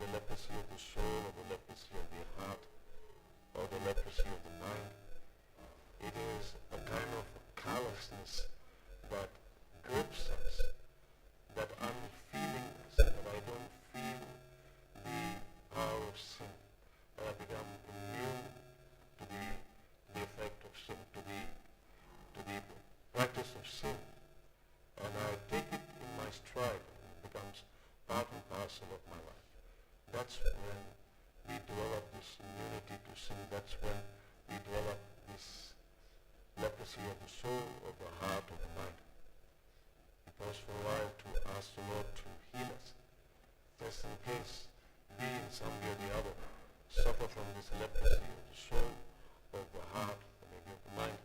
the leprosy of the soul, or the leprosy of the heart, or the leprosy of the mind. It is a kind of callousness that grips us, that unfeelingness, that I don't feel the power of sin, that I become immune to the effect of sin, to the practice of sin, and I take it in my stride, and it becomes part and parcel of my life. That's when we develop this immunity to sin. That's when we develop this leprosy of the soul, of the heart, of the mind. We pause for a while to ask the Lord to heal us. Just in case we, in some way or the other, suffer from this leprosy of the soul, of the heart, or maybe of the mind,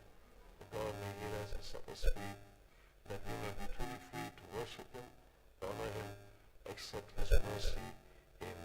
that God may heal us and set us free, that we may be truly free to worship Him, honor Him, accept His mercy in